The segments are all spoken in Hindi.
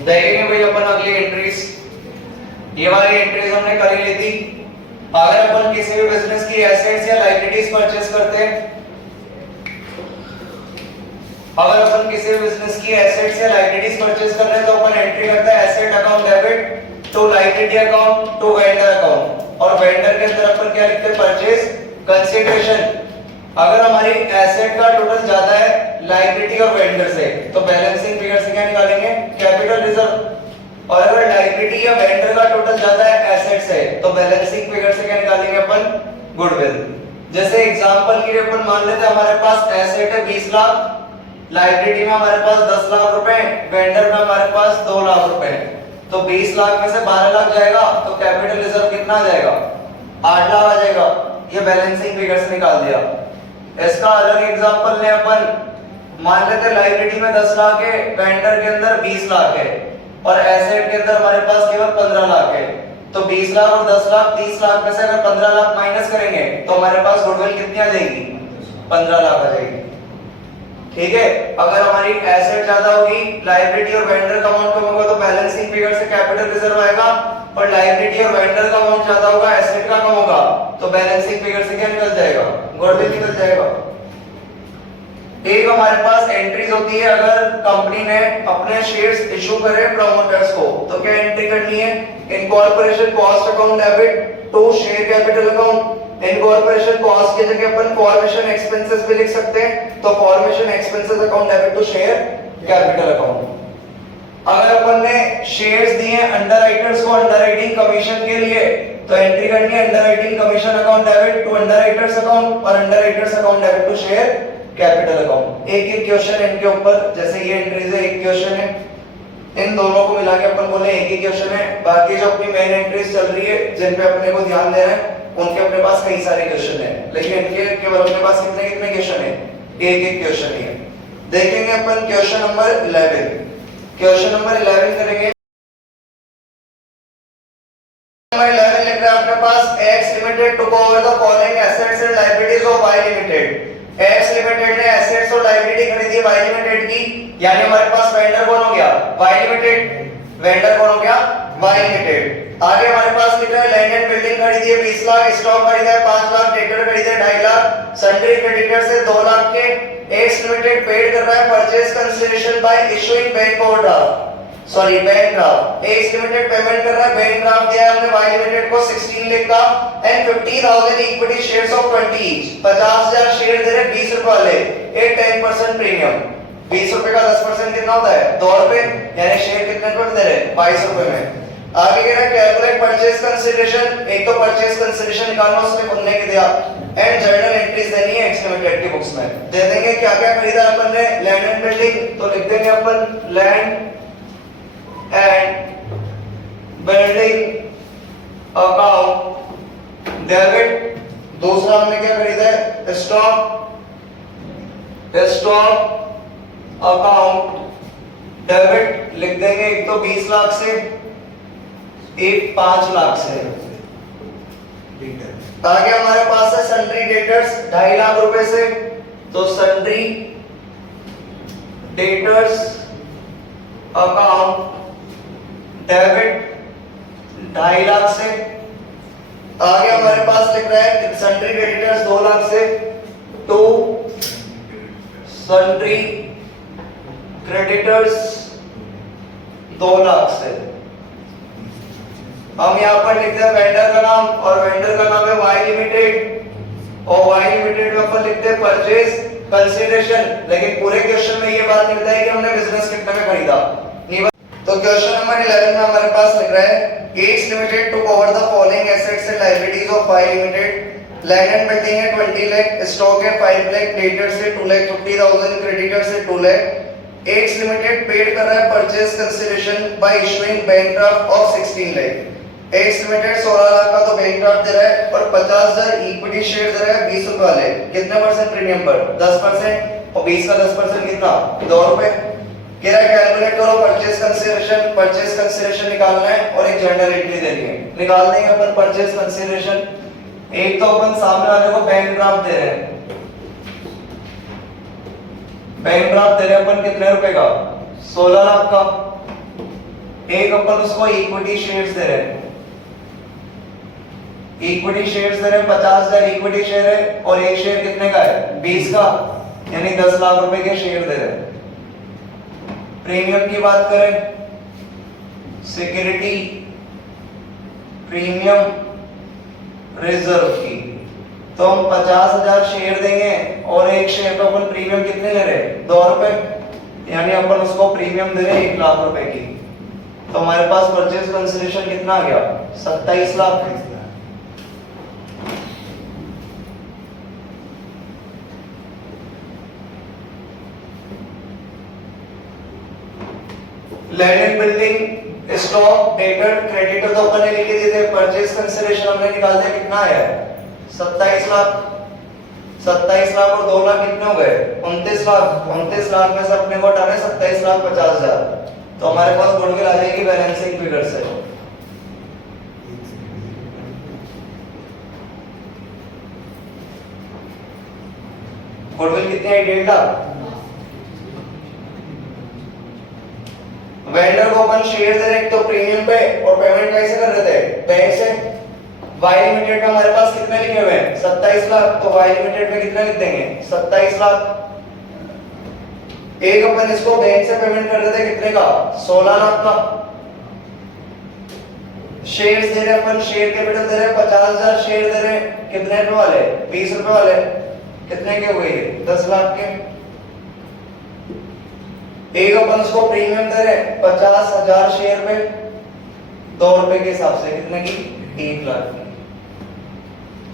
देखेंगे भाई अपन अगली एंट्रीज। ये वाली एंट्रीज हमने कर ही ली थी। अगर अपन किसी भी बिजनेस की एसेट्स या लायबिलिटीज परचेज करते हैं, अगर अपन किसी भी बिजनेस की एसेट्स या लायबिलिटीज परचेज कर रहे हैं तो अपन एंट्री करते हैं asset account debit to liability account to vendor account. और वेंडर के अंदर अपन क्या लिखते हैं? Purchase consideration. अगर हमारी एसेट का टोटल ज्यादा है लायबिलिटी और वेंडर से तो बैलेंसिंग फिगर से क्या निकालेंगे? Capital reserve. और अगर लायबिलिटी या वेंडर का टोटल ज्यादा है एसेट से तो बैलेंसिंग फिगर से क्या निकालेंगे अपन? गुडविल। जैसे एग्जांपल के लिए अपन मान लेते हैं हमारे पास एसेट है 20 लाख, लायबिलिटी में हमारे पास 10 लाख रुपए, वेंडर में हमारे पास 2 लाख रुपए। तो 20 लाख में से 12 लाख जाएगा तो कैपिटल रिजर्व कितना आ जाएगा? 8 लाख आ जाएगा। ये बैलेंसिंग फिगर से निकाल दिया। इसका अलग एग्जांपल ले अपन, मान लेते हैं लायबिलिटी में 10 लाख है, वेंडर के अंदर 20 लाख है और एसेट के अंदर हमारे पास केवल 15 लाख है। तो 20 लाख और 10 लाख 30 लाख में से अगर 15 लाख माइनस करेंगे तो हमारे पास गुडविल कितनी आ जाएगी? 15 लाख आ जाएगी। ठीक है। अगर हमारी एसेट ज्यादा होगी, लायबिलिटी और वेंडर का अमाउंट कम होगा तो बैलेंसिंग फिगर से कैपिटल रिजर्व आएगा। और लायबिलिटी और वेंडर का अमाउंट ज्यादा होगा, एसेट का कम होगा तो बैलेंसिंग फिगर से क्या निकल जाएगा? गुडविल निकल जाएगा। एक हमारे पास एंट्रीज होती है अगर कंपनी ने अपने शेयर्स इशू करे प्रमोटर्स को तो क्या एंट्री करनी है? Incorporation cost account debit to share capital account. Incorporation cost की जगह अपन फॉर्मेशन एक्सपेंसेस भी लिख सकते हैं तो formation expenses account debit to share capital account. अगर अपन ने शेयर्स दिए अंडरराइटर्स को अंडरराइटिंग कमीशन के लिए तो एंट्री करनी है underwriting commission account debit to underwriters account और underwriters account debit to share capital account. एक एक क्वेश्चन इनके ऊपर, जैसे ये एंट्रीज है एक क्वेश्चन है, इन दोनों को मिला के अपन बोले एक ही क्वेश्चन है। बाकी जो अपनी मेन एंट्रीज चल रही है जिन पे अपने को ध्यान देना है उनके अपने पास कई सारे क्वेश्चन है, लेकिन इनके केवल अपने पास कितने कितने क्वेश्चन है? एक एक क्वेश्चन ही है। देखेंगे अपन क्वेश्चन नंबर 11। क्वेश्चन नंबर 11 करेंगे। नंबर 11 लिख रहा है अपने पास X limited to over the following assets and liabilities of Y limited. X limited ने एसेट्स और लायबिलिटी खरीदी है वाई लिमिटेड की, यानी हमारे पास वेंडर कौन हो गया? Y limited. वेंडर कौन हो गया? Y limited. आगे हमारे पास लिख रहा है लैंड एंड बिल्डिंग खरीदी है 20 लाख, स्टॉक खरीदा है 5 लाख, ट्रैक्टर खरीदे 2.5 लाख, सन्ड्री क्रेडिटर से 2 लाख के। एक्स लिमिटेड पेड कर रहा है purchase consideration bye issuing bank overdraft, sorry bank draft. X limited payment कर रहा है, बैंक ड्राफ्ट दिया है हमने वाई लिमिटेड को 16 लाख का and 50,000 equity shares of 20 each. 50,000 share दे रहे 20 रुपए वाले, एक 10% प्रीमियम। 20 रुपए का 10% कितना होता है? 2 रुपए, यानी शेयर कितने रुपए दे रहे? 22 रुपए में। आगे कह रहा है कैलकुलेट परचेज कंसीडरेशन। एक तो परचेज कंसीडरेशन निकालना उसने खुद ने दिया एंड जर्नल एंट्रीज देनी है एक्स लिमिटेड की बुक्स में। दे देंगे क्या क्या खरीदा अपन ने? लैंड एंड बिल्डिंग, तो लिख देंगे अपन land and building account debit. दूसरा हमने क्या खरीदा है? स्टॉक, स्टॉक अकाउंट डेबिट लिख देंगे। एक तो 20 लाख से, एक 5 लाख से। आगे हमारे पास है सन्ड्री डेटर्स 2.5 लाख रुपए से, तो sundry debtors account debit 2.5 lakh से। आगे हमारे पास लिख रहा है सन्ड्री क्रेडिटर्स 2 लाख से, टू सन्ड्री क्रेडिटर्स 2 लाख से। हम यहाँ पर लिखते हैं वेंडर का नाम और वेंडर का नाम है वाई लिमिटेड और वाई लिमिटेड में अपन लिखते हैं परचेज कंसीडरेशन। लेकिन पूरे क्वेश्चन में ये बात नहीं बताई कि हमने बिजनेस कितने में खरीदा। तो क्वेश्चन नंबर 11 में हमारे पास लिख रहा है X limited to over the following assets and liabilities of Y limited. Land and building है 20 लाख, स्टॉक है 5 लाख, डेटर से 2,50,000, क्रेडिटर से 2 लाख। एक्स लिमिटेड पेड कर रहा है purchase consideration bye issuing bank draft of 16 lakh. X limited 16 lakh का तो बैंक ड्राफ्ट दे रहा है और 50,000 इक्विटी शेयर दे रहा है 20 रुपए वाले। कितने परसेंट प्रीमियम पर? 10%। और 20 का 10% कितना? 2 रुपए। कह रहा है कैलकुलेट करो परचेज कंसीडरेशन। परचेज कंसीडरेशन निकालना है और एक जर्नल एंट्री देनी है। निकाल देंगे अपन परचेज कंसीडरेशन। एक तो अपन सामने वाले को बैंक ड्राफ्ट दे रहे हैं, बैंक ड्राफ्ट दे रहे हैं अपन कितने रुपए का? 16 लाख का। एक अपन उसको इक्विटी शेयर्स दे रहे हैं, इक्विटी शेयर्स दे रहे हैं, 50,000 इक्विटी शेयर है और एक शेयर कितने का है 20 का, यानी 10 लाख रुपए के शेयर दे रहे हैं। प्रीमियम की बात करें, सिक्योरिटी प्रीमियम रिजर्व की, तो हम 50,000 शेयर देंगे और एक शेयर का अपन प्रीमियम कितने ले रहे हैं 2 रुपए, यानी अपन उसको प्रीमियम दे रहे हैं 1 लाख रुपए की। तो हमारे पास परचेज कंसिडरेशन कितना आ गया 27 lakh. Land and building stock debtor creditor तो अपन ने लिखे दिए थे, परचेज कंसिडरेशन हमने निकाल दिया, कितना आया 27 लाख। 27 लाख और 2 लाख कितने हो गए 29 लाख। 29 लाख में से अपने को हटाना है 27,50,000, तो हमारे पास गुडविल आ जाएगी बैलेंसिंग फिगर से। गुडविल कितनी है 1.5 लाख। वेंडर को अपन शेयर दे रहे तो प्रीमियम पे, और पेमेंट कैसे कर रहे थे बैंक से। वाई लिमिटेड में हमारे पास कितने लिखे हुए हैं 27 लाख, तो वाई लिमिटेड में कितना लिख देंगे 27 लाख। एक अपन इसको बैंक से पेमेंट कर रहे थे कितने का 16 लाख का। शेयर्स दे रहे अपन, शेयर कैपिटल दे रहे 50,000 शेयर दे रहे, कितने रुपए वाले 20 रुपए वाले, कितने के हुए 10 लाख के। एक अपन उसको प्रीमियम दे रहे 50,000 शेयर पे 2 रुपए के हिसाब से, कितने की 1 लाख की।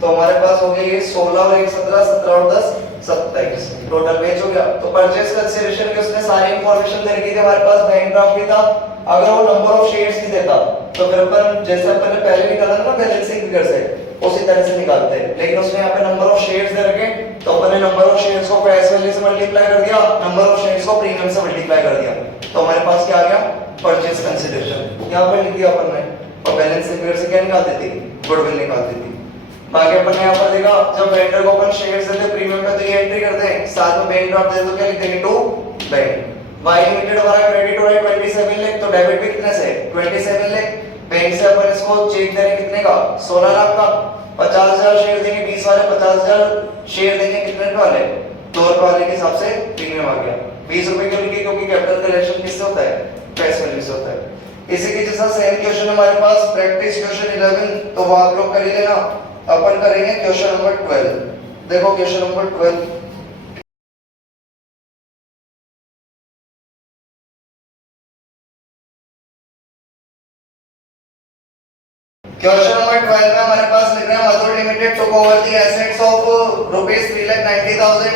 तो हमारे पास हो गया ये 16 और 1 17, 17 और 10 27, टोटल बेच हो गया। तो परचेज कंसीडरेशन के उसने सारी इंफॉर्मेशन दे रखी थी, हमारे पास बैंक ड्राफ्ट भी था। अगर वो नंबर ऑफ शेयर्स ही देता तो फिर अपन जैसे अपन ने पहले निकाला था ना बैलेंसिंग फिगर से, उसी तरह से निकालते हैं, लेकिन उसने यहाँ पे नंबर ऑफ शेयर्स दे रखे, तो अपन ने नंबर ऑफ शेयर्स को फेस वैल्यू से मल्टीप्लाई कर दिया, नंबर ऑफ शेयर्स को प्रीमियम से मल्टीप्लाई कर दिया, तो हमारे पास क्या आ गया परचेज कंसीडरेशन। यहाँ पे लिख दिया अपन ने, और बैलेंसिंग फिगर से क्या निकाल देती गुडविल निकाल देती। बाकी अपन ने यहाँ पर देखा जब वेंडर को अपन शेयर्स देते प्रीमियम पे तो ये एंट्री करते हैं, साथ में बैंक ड्राफ्ट दे तो क्या लिख देंगे टू बैंक। वाई लिमिटेड हमारा क्रेडिट हो रहा है 27 लाख, तो डेबिट भी कितने से 27 लाख। बैंक से अपन इसको चेक दे रहे हैं कितने का 16 लाख का। 50,000 शेयर देंगे 20 वाले, 50,000 शेयर देंगे कितने रुपए वाले 2 रुपए वाले के हिसाब से प्रीमियम आ गया। 20 रुपए क्यों लिखे, क्योंकि कैपिटल कलेक्शन किससे होता है फेस वैल्यू से होता है। इसी के जैसा सेम क्वेश्चन हमारे पास प्रैक्टिस क्वेश्चन 11, तो वो आप लोग कर ही लेना। अपन करेंगे क्वेश्चन नंबर 12। देखो क्वेश्चन नंबर 12, क्वेश्चन नंबर 12 में हमारे पास लिख रहे हैं Madhur limited took over the assets of rupees 3,90,000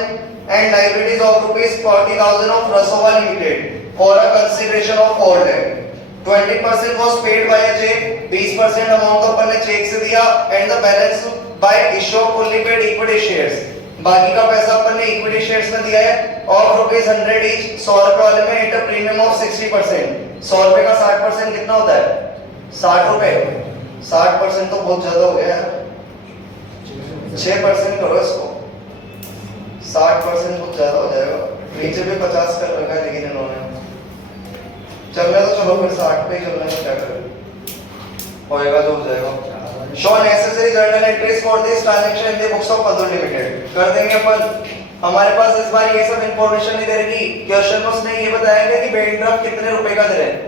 and liabilities of rupees 40,000 of Rasova limited for a consideration of 4 lakh। 20% was paid by a check, 20% amount अपन ने चेक से दिया, and the balance by issue of fully paid equity shares. बाकी का पैसा अपन ने इक्विटी शेयर्स में दिया है और रुपीस 100 ईच, 100 रुपए वाले में एट अ प्रीमियम ऑफ 60%। 100 रुपए का 60% कितना होता है 60 रुपए। 60% तो बहुत ज्यादा हो गया यार, 6% करो इसको, 60% बहुत ज्यादा हो जाएगा। नीचे भी 50 कर रखा है लेकिन इन्होंने चलना तो चलो फिर 60 पे चलना है, क्या करें होएगा जो हो जाएगा। Show necessary journal entries for this transaction in the books of Madhur limited कर देंगे अपन। हमारे पास इस बार ये सब इंफॉर्मेशन नहीं दे रही, क्वेश्चन में उसने ये बताया गया कि बैंक ड्राफ्ट कितने रुपए का दे रहे हैं,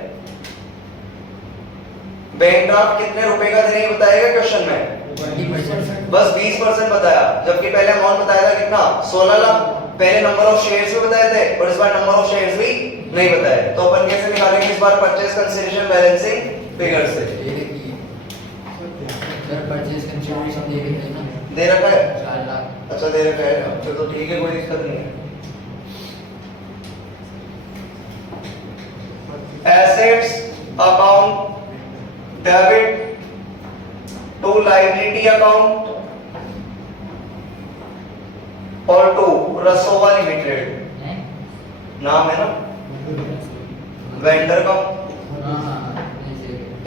बैंक ड्राफ्ट कितने रुपए का दे रहे हैं बताएगा क्वेश्चन में, बस 20% बताया, जबकि पहले अमाउंट बताया था कितना 16 लाख। पहले नंबर ऑफ शेयर्स भी बताए थे और इस बार नंबर ऑफ शेयर्स भी नहीं बताए, तो अपन कैसे निकालेंगे इस बार परचेज कंसीडरेशन बैलेंसिंग फिगर से। परचेज कंसीडरेशन दे रखा है 4 लाख। अच्छा दे रखा है, अच्छा तो ठीक है कोई दिक्कत नहीं है। Assets account debit to liability account और टू रसोवा लिमिटेड, नाम है ना वेंडर का।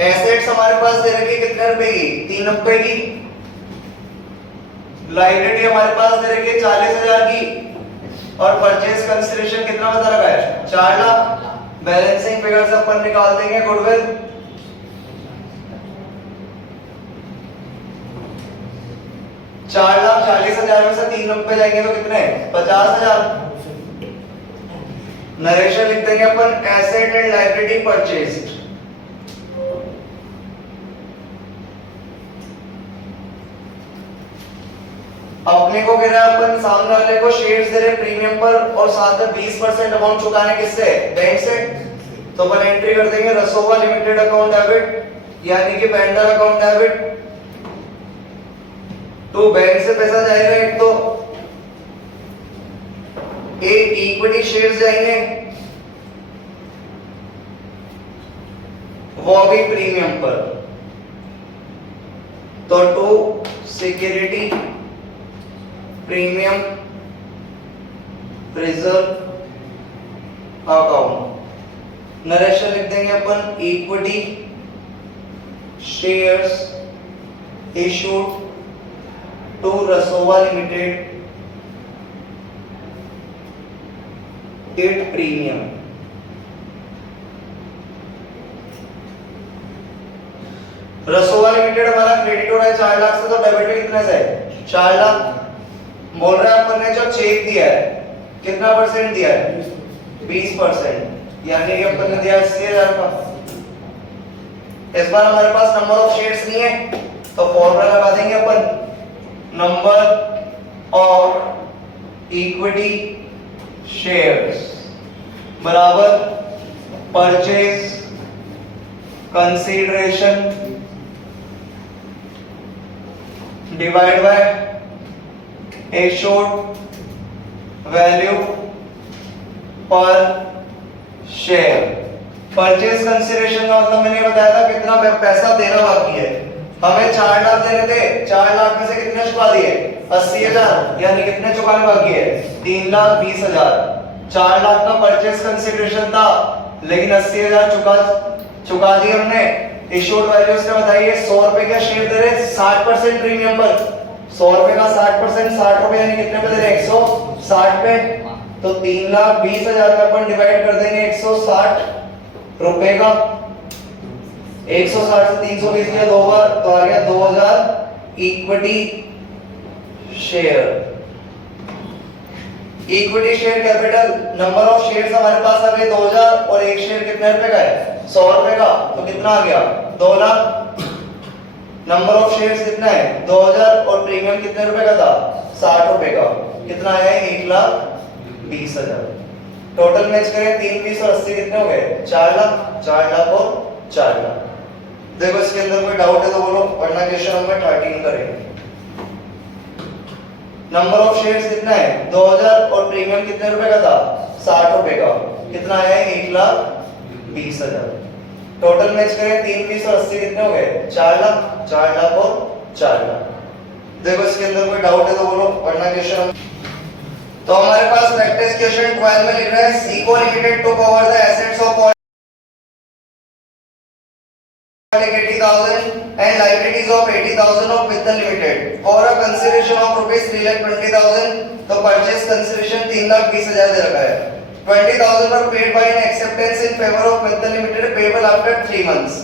एसेट्स हमारे पास दे रखी कितने रुपए की 3 रुपए की। लायबिलिटी हमारे पास दे रखी 40,000 की और परचेज कंसीडरेशन कितना बता रखा है 4 लाख। बैलेंसिंग फिगर से अपन निकाल देंगे गुडविल। चार लाख 40,000 में से 3 रुपए जाएंगे तो कितने? 50,000। नरेशन लिख देंगे अपन एसेट एंड लायबिलिटी परचेज्ड। अपने को कह रहा है अपन सामने वाले को शेयर्स दे रहे प्रीमियम पर और साथ में 20% अमाउंट चुकाने किससे? बैंक से। तो अपन एंट्री कर देंगे रसोवा लिमिटेड अकाउंट डेबिट यानी कि वेंडर अकाउंट डेबिट। तो बैंक से पैसा जाएगा एक तो एक इक्विटी शेयर्स जाएंगे वो भी प्रीमियम पर। तो to security premium reserve account. Narration लिख देंगे अपन equity shares issued to रसोवा limited at premium. Rasova limited हमारा क्रेडिट हो रहा है 4 लाख से, तो डेबिट में कितने से? 4 लाख। बोल रहा है अपन ने जो चेक दिया है कितना परसेंट दिया है? 20%, यानी कि अपन ने दिया 80,000 का। इस बार हमारे पास नंबर ऑफ शेयर्स नहीं है तो फॉर्मूला लगा देंगे अपन नंबर ऑफ इक्विटी शेयर्स बराबर purchase consideration divide by issued value पर शेयर। परचेज कंसीडरेशन का मतलब मैंने बताया था कितना पैसा देना बाकी है। हमें 4 लाख देने थे, 4 लाख में से कितने चुका दिए? 80,000, यानी कितने चुकाने बाकी है? 3,20,000। 4 लाख का परचेज कंसीडरेशन था लेकिन 80,000 चुका दिए हमने। इशूड वैल्यू से बताइए 100 रुपए का शेयर दे रहे 60% प्रीमियम पर। 100 रुपए का 60%, 60 रुपए यानी कितने पे दे रहे? 160 पे। तो 3,20,000 का अपन डिवाइड कर देंगे 160 रुपए का। 160 से 320 किया 2 बार तो आ गया 2,000 equity share. Equity share capital number of shares हमारे पास आ गए 2,000 और एक शेयर कितने रुपए का है? 100 रुपए का। तो कितना आ गया? 2 लाख। नंबर ऑफ शेयर्स कितना है? 2,000 और प्रीमियम कितने रुपए का था? 60 रुपए का। कितना आया? 1,20,000। टोटल मैच करें 3, 20 और 80 कितने हो गए? 4 लाख। 4 लाख और 4 लाख। देखो इसके अंदर कोई डाउट है तो बोलो, वरना क्वेश्चन नंबर 13 करेंगे। नंबर ऑफ शेयर्स कितना है? 2,000 और प्रीमियम कितने रुपए का था? 60 रुपए का। कितना आया? 1,20,000। टोटल मैच करें 3, 20 और 80 कितने हो गए? 4 लाख। 4 लाख और 4 लाख। देखो इसके अंदर कोई डाउट है तो बोलो, वरना क्वेश्चन। तो हमारे पास प्रैक्टिस क्वेश्चन 12 में लिख रहा है Sico limited to cover the assets of 80,000 and liabilities of 80,000 of Mittal Limited for a consideration of rupees 3,20,000। तो परचेज कंसीडरेशन 3,20,000 दे रखा है। 20,000 were paid by an acceptance in favor of Mittal Limited payable after 3 months।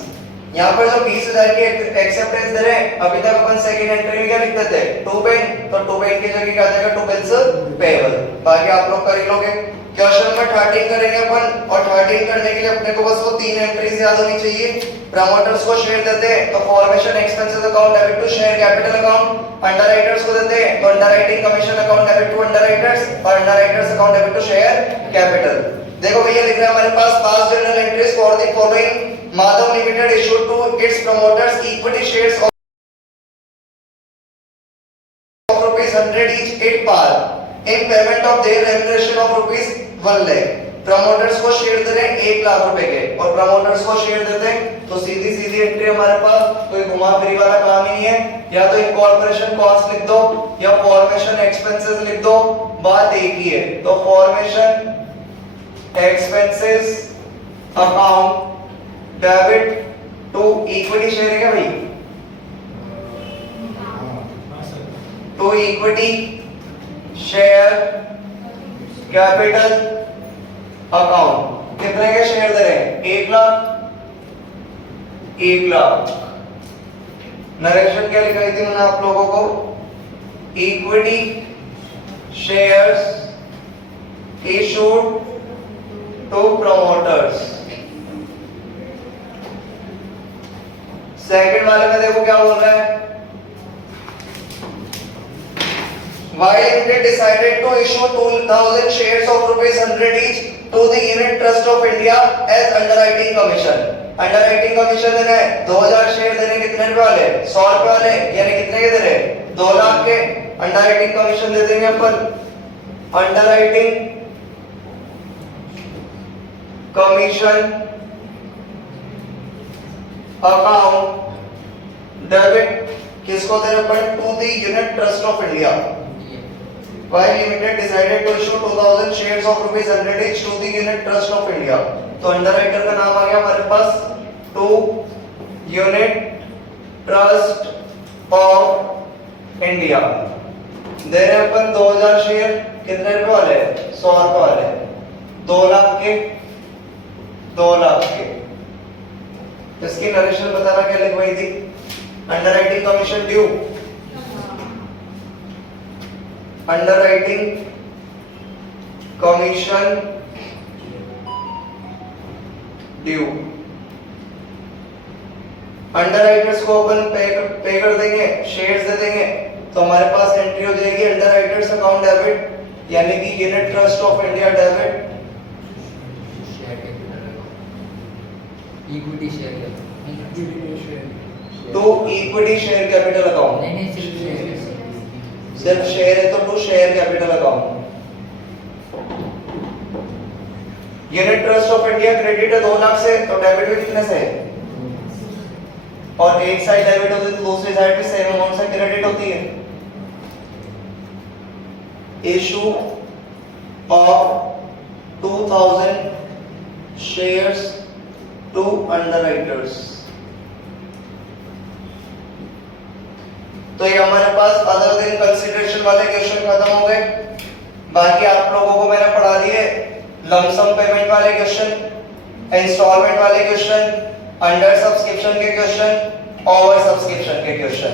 यहाँ पर जो 20,000 की एक्सेप्टेंस दे रहे हैं, अभी तक अपन सेकंड एंट्री में क्या लिखते थे? To pen. तो टू पेन की जगह क्या आ जाएगा? To bills payable. बाकी आप लोग कर ही लोगे। क्वेश्चन नंबर 13 करेंगे अपन, और 13 करने के लिए अपने को बस वो 3 एंट्रीज याद होनी चाहिए। प्रमोटर्स को शेयर देते हैं तो formation expenses account debit to share capital account. Underwriters को देते हैं तो underwriting commission account debit to underwriters और underwriters account debit to share capital. देखो भैया लिख रहा है हमारे पास पास journal entries for the following. Madhav limited issued to its promoters equity shares of ₹100 each at par in payment of their remuneration of ₹1 lakh। Promoters को शेयर दे रहे हैं 1 लाख रुपए के, और प्रमोटर्स को शेयर देते हैं तो सीधी सीधी एंट्री हमारे पास कोई घुमा फिरी वाला काम ही नहीं है। या तो इनकॉर्पोरेशन कॉस्ट लिख दो या फॉर्मेशन एक्सपेंसेस लिख दो, बात एक ही है। तो formation expenses account debit to equity share है क्या भाई? To equity share capital account. कितने के शेयर दे रहे हैं? 1 लाख 1 लाख। नरेशन क्या लिखाई थी मैंने आप लोगों को? Equity shares issued to promoters। Second वाले में देखो क्या बोल रहा है? Why Limited decided to issue 2000 shares of rupees 100 each to the Unit Trust of India as underwriting commission। Underwriting commission देना है 2000 शेयर देने कितने रुपए वाले? 100 रुपए वाले, यानी कितने के दे रहे? 2 लाख के। अंडरराइटिंग कमीशन दे देंगे अपन। अंडरराइटिंग कमीशन अकाउंट डेबिट किसको दे रहे अपन? To the unit trust of India. Why Limited decided to issue 2000 shares of rupees 100 each to the unit trust of India। तो अंडरराइटर का नाम आ गया हमारे पास, to unit trust of India. दे रहे अपन 2000 शेयर, कितने रुपए वाले? 100 रुपए वाले। 2 लाख के 2 लाख के। इसकी नरेशन बताना क्या लिखवाई थी? Underwriting commission due, underwriting commission due. Underwriters को अपन पे कर देंगे, शेयर्स दे देंगे, तो हमारे पास एंट्री हो जाएगी अंडरराइटर्स अकाउंट डेबिट, यानी कि unit trust of India debit equity share to equity share capital account. नहीं सिर्फ शेयर है तो to share capital account. Unit trust of India credit है 2 लाख से, तो डेबिट भी कितने से है? और एक साइड डेबिट होती है तो दूसरी साइड भी सेम अमाउंट से क्रेडिट होती है। Issue of 2000 shares to underwriters. तो ये हमारे पास अदर देन कंसीडरेशन वाले क्वेश्चन खत्म हो गए। बाकी आप लोगों को मैंने पढ़ा दिए लमसम पेमेंट वाले क्वेश्चन, इंस्टॉलमेंट वाले क्वेश्चन, अंडर सब्सक्रिप्शन के क्वेश्चन, ओवर सब्सक्रिप्शन के question,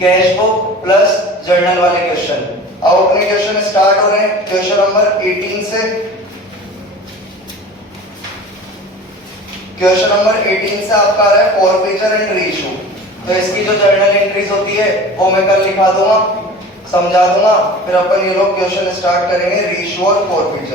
cash book plus journal वाले क्वेश्चन। अब अपने क्वेश्चन स्टार्ट हो रहे हैं क्वेश्चन नंबर 18 से। क्वेश्चन नंबर 18 से आपका आ रहा है फॉरफीचर एंड रीइश्यू। तो इसकी जो जर्नल एंट्रीज होती है वो मैं कल लिखा दूंगा, समझा दूंगा, फिर अपन ये लोग क्वेश्चन स्टार्ट करेंगे रीइश्यू और फॉरफीचर।